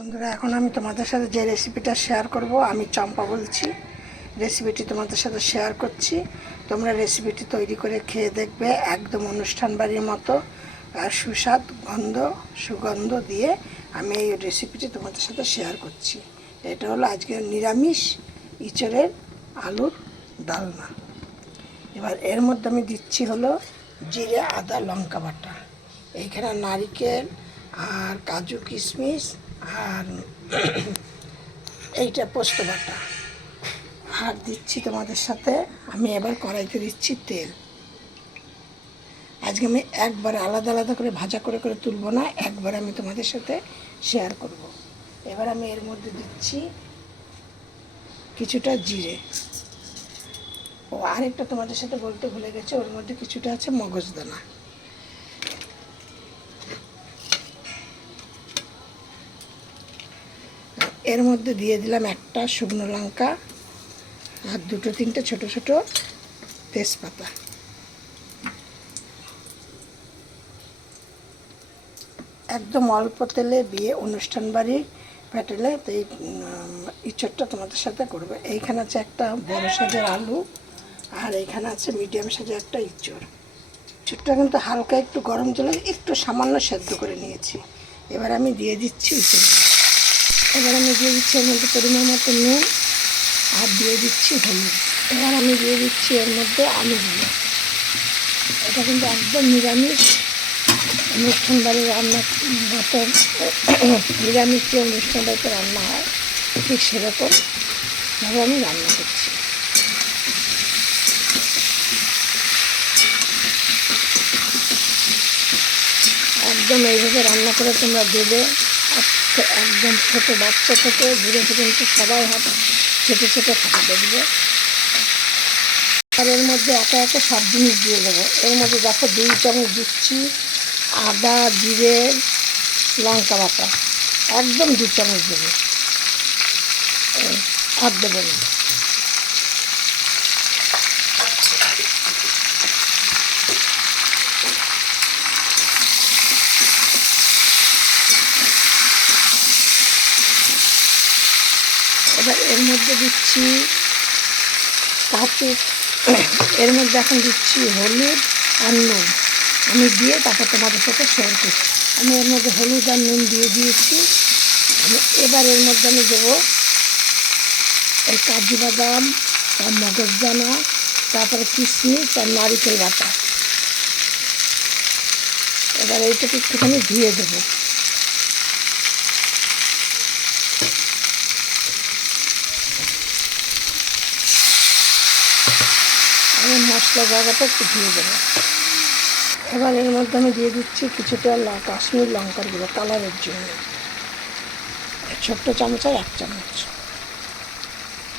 বন্ধুরা, এখন আমি তোমাদের সাথে যে রেসিপিটা শেয়ার করব, আমি চম্পা বলছি। রেসিপিটি তোমাদের সাথে শেয়ার করছি। তোমরা রেসিপিটি তৈরি করে খেয়ে দেখবে, একদম অনুষ্ঠান বাড়ির মতো আর সুগন্ধ দিয়ে আমি এই রেসিপিটি তোমাদের সাথে শেয়ার করছি। এটা হলো আজকের নিরামিষ ইঁচড়ের আলুর ডালনা। এবার এর মধ্যে আমি দিচ্ছি হলো জিরে, আদা, লঙ্কা বাটা, এইখানে নারকেল আর কাজু কিশমিশ আর এইটা পোস্ত বাটা, আর দিচ্ছি তোমাদের সাথে আমি এবার কড়াইতে দিচ্ছি তেল। আজকে আমি একবার আলাদা আলাদা করে ভাজা করে করে তুলবো না, একবার আমি তোমাদের সাথে শেয়ার করব। এবার আমি এর মধ্যে দিচ্ছি কিছুটা জিরে, ও আরেকটা তোমাদের সাথে বলতে ভুলে গেছে, ওর মধ্যে কিছুটা আছে মগজদানা। এর মধ্যে দিয়ে দিলাম একটা শুকনো লঙ্কা আর দুটো তিনটে ছোট ছোট তেজপাতা। একদম অল্প তেলে বিয়ে অনুষ্ঠান বাড়ির প্যাটেলে তো এই ইঁচড়টা তোমাদের সাথে করবে। এইখানে আছে একটা বড় সাইজের আলু, আর এইখানে আছে মিডিয়াম সাইজের একটা ইঁচড়। ইঁচড়টা কিন্তু হালকা একটু গরম জলে একটু সামান্য সেদ্ধ করে নিয়েছি। এবার আমি দিয়ে দিচ্ছি ইঁচড়। এবার আমি দিয়ে দিচ্ছি এর মধ্যে পরিমাণ মতো নুন, আর দিয়ে দিচ্ছি হলুদ। এবার আমি দিয়ে দিচ্ছি এর মধ্যে আলুগুলো। এটা কিন্তু একদম নিরামিষ অনুষ্ঠান বাড়ির রান্না মতো, নিরামিষ যে অনুষ্ঠান বাড়িতে রান্না হয় ঠিক সেরকমভাবে আমি রান্না করছি। একদম এইভাবে রান্না করে তোমরা দেবে, একদম ছোটো বাচ্চা থেকে বুড়ো পর্যন্ত সবাই হাত চেটে চেটে খাতে দেখবে। আর এর মধ্যে একে একে সব জিনিস দিয়ে দেবো। এর মধ্যে দেখো 2 চামচ দিচ্ছি আদা, জিরে, লঙ্কা বাটা, একদম 2 চামচ দেবো, আর দেবো না। এবার এর মধ্যে দিচ্ছি এর মধ্যে এখন দিচ্ছি হলুদ আর নুন। আমি দিয়ে তারপর তোমাদের সাথে শেয়ার করছি। আমি এর মধ্যে হলুদ আর নুন দিয়ে দিয়েছি। এবার এর মধ্যে আমি দেবো এই কাজু বাদাম, তার মগজদানা, তারপরে কিশমিশ আর নারকেল বাটা। এবার এইটাকে একটুখানি ধুয়ে দেবো। আমি মশলা জায়গাটা একটু ধুয়ে দেবো। এবার এর মধ্যে আমি দিয়ে দিচ্ছি কিছুটা কাশ্মীর লঙ্কার গুঁড়ো কালারের জন্য, ছোট্ট চামচের 1 চামচ।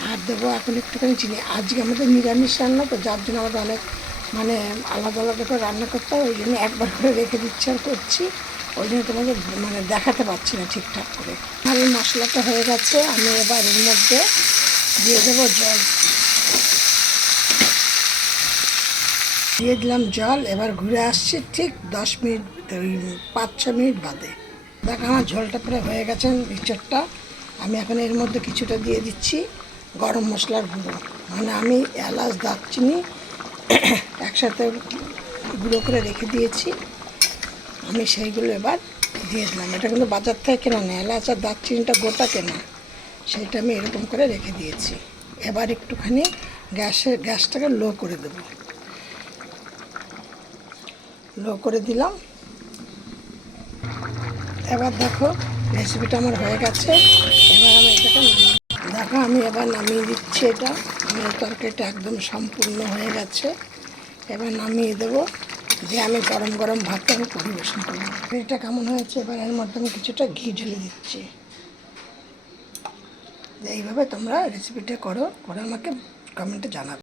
আর দেবো এখন একটুখানি চিনি। আজকে আমাদের নিরামিষ রান্না তো, যার জন্য আমাদের অনেক আলাদা আলাদা করে রান্না করতে হয়, ওই জন্য একবার করে রেখে দিচ্ছি আর করছি। ওই জন্য তোমাদের দেখাতে পারছি না ঠিকঠাক করে। আর এই মশলাটা হয়ে গেছে, আমি এবার এর মধ্যে দিয়ে দেবো জল। দিয়ে দিলাম জল। এবার ঘুরে আসছি ঠিক 10 মিনিট, 5-6 মিনিট বাদে। দেখো আমার ঝোলটা প্রায় হয়ে গেছে ইঁচড়টা। আমি এখন এর মধ্যে কিছুটা দিয়ে দিচ্ছি গরম মশলার গুঁড়ো, আমি এলাচ, দারচিনি একসাথে গুঁড়ো করে রেখে দিয়েছি, আমি সেইগুলো এবার দিয়ে দিলাম। এটা কিন্তু বাজার থেকে কেনা না, এলাচ আর দারচিনিটা গোটা কেনা, সেটা আমি এরকম করে রেখে দিয়েছি। এবার একটুখানি গ্যাসটাকে লো করে দেবো। লো করে দিলাম। এবার দেখো রেসিপিটা আমার হয়ে গেছে। এবার আমি এটাকে দেখো আমি এবার নামিয়ে দিচ্ছি। এটা আমার তরকারিটা একদম সম্পূর্ণ হয়ে গেছে। এবার নামিয়ে দেবো, দিয়ে আমি গরম গরম ভাতটা আমি পরিবেশন করবো। এটা কেমন হয়েছে, এবার এর মধ্যে আমি কিছুটা ঘি ঢেলে দিচ্ছি। এইভাবে তোমরা রেসিপিটা করে আমাকে কমেন্টে জানাবে।